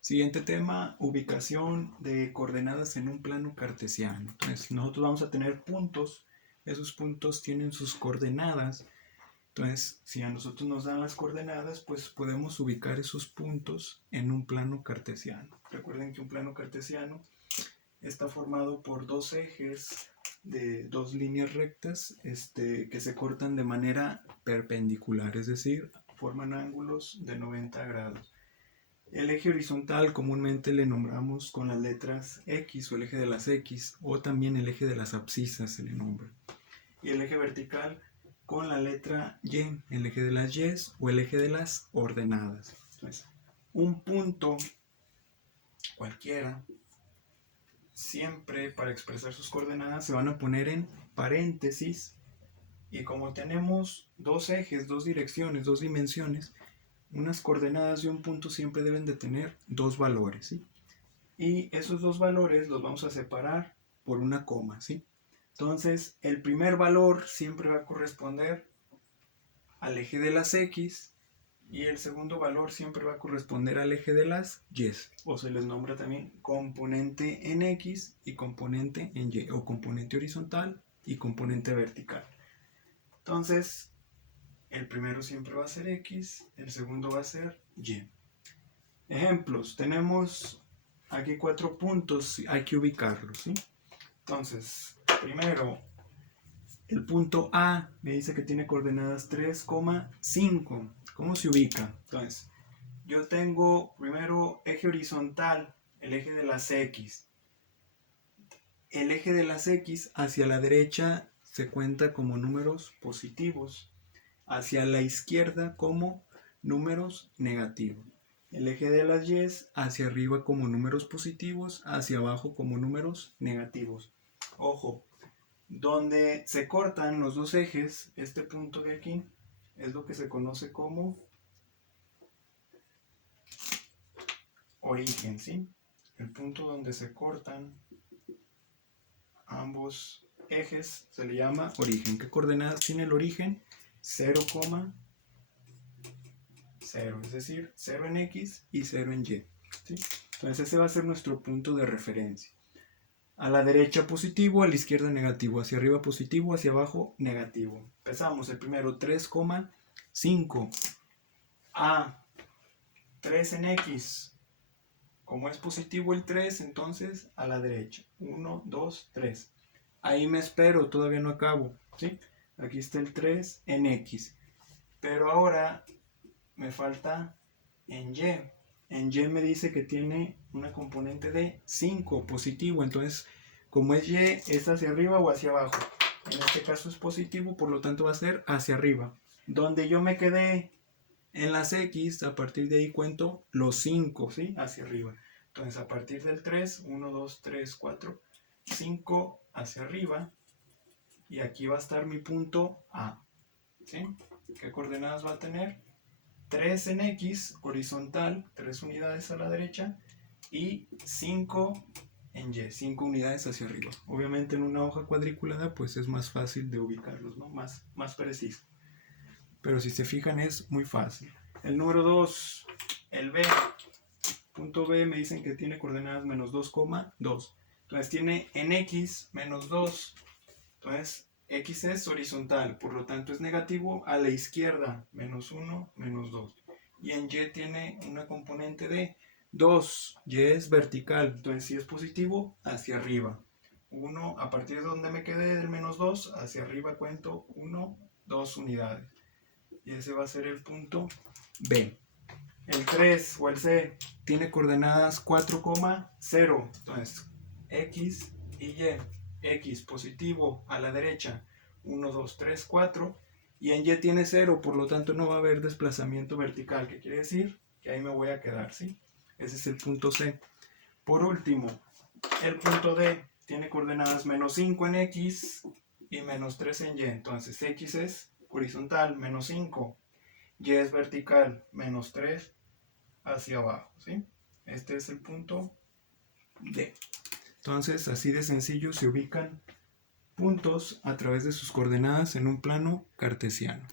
Siguiente tema, ubicación de coordenadas en un plano cartesiano. Entonces, nosotros vamos a tener puntos, esos puntos tienen sus coordenadas. Entonces, si a nosotros nos dan las coordenadas, pues podemos ubicar esos puntos en un plano cartesiano. Recuerden que un plano cartesiano está formado por dos ejes de dos líneas rectas que se cortan de manera perpendicular, es decir, forman ángulos de 90 grados. El eje horizontal comúnmente le nombramos con las letras X o el eje de las X, o también el eje de las abscisas se le nombra. Y el eje vertical con la letra Y, el eje de las Y o el eje de las ordenadas. Entonces, un punto cualquiera, siempre para expresar sus coordenadas se van a poner en paréntesis, y como tenemos dos ejes, dos direcciones, dos dimensiones, unas coordenadas de un punto siempre deben de tener dos valores, ¿sí? Y esos dos valores los vamos a separar por una coma, ¿sí? Entonces, el primer valor siempre va a corresponder al eje de las X y el segundo valor siempre va a corresponder al eje de las Y, o se les nombra también componente en X y componente en Y, o componente horizontal y componente vertical. Entonces, el primero siempre va a ser X, el segundo va a ser Y. Ejemplos, tenemos aquí 4 puntos, hay que ubicarlos, ¿sí? Entonces, primero, el punto A me dice que tiene coordenadas 3,5. ¿Cómo se ubica? Entonces, yo tengo primero eje horizontal, el eje de las X. El eje de las X hacia la derecha se cuenta como números positivos, hacia la izquierda como números negativos. El eje de las Y hacia arriba como números positivos, hacia abajo como números negativos. Ojo, donde se cortan los dos ejes, este punto de aquí es lo que se conoce como origen, ¿sí? El punto donde se cortan ambos ejes se le llama origen. ¿Qué coordenadas tiene el origen? 0,0, es decir, 0 en X y 0 en Y, ¿sí? Entonces ese va a ser nuestro punto de referencia. A la derecha positivo, a la izquierda negativo, hacia arriba positivo, hacia abajo negativo. Empezamos el primero, 3,5. A, 3 en X. Como es positivo el 3, entonces a la derecha. 1, 2, 3. Ahí me espero, todavía no acabo, ¿sí? Aquí está el 3 en X. Pero ahora me falta en Y. En Y me dice que tiene una componente de 5, positivo. Entonces, como es Y, ¿es hacia arriba o hacia abajo? En este caso es positivo, por lo tanto va a ser hacia arriba. Donde yo me quedé en las X, a partir de ahí cuento los 5, ¿sí? Hacia arriba. Entonces, a partir del 3, 1, 2, 3, 4, 5 hacia arriba. Y aquí va a estar mi punto A, ¿sí? ¿Qué coordenadas va a tener? 3 en X, horizontal, 3 unidades a la derecha, y 5 en Y, 5 unidades hacia arriba. Obviamente en una hoja cuadriculada pues es más fácil de ubicarlos, ¿no? Más preciso. Pero si se fijan es muy fácil. El número 2, el B, punto B me dicen que tiene coordenadas menos 2,2. Entonces tiene en X menos 2. Entonces X es horizontal, por lo tanto es negativo a la izquierda, menos 1, menos 2. Y en Y tiene una componente de 2, Y es vertical, entonces si es positivo, hacia arriba. 1, a partir de donde me quedé del menos 2, hacia arriba cuento 1, 2 unidades. Y ese va a ser el punto B. El 3 o el C tiene coordenadas 4,0. Entonces, X y Y. X positivo a la derecha, 1, 2, 3, 4. Y en Y tiene 0, por lo tanto no va a haber desplazamiento vertical. ¿Qué quiere decir? Que ahí me voy a quedar, ¿sí? Ese es el punto C. Por último, el punto D tiene coordenadas menos 5 en X y menos 3 en Y. Entonces, X es horizontal, menos 5. Y es vertical, menos 3 hacia abajo, ¿sí? Este es el punto D. Entonces, así de sencillo se ubican puntos a través de sus coordenadas en un plano cartesiano.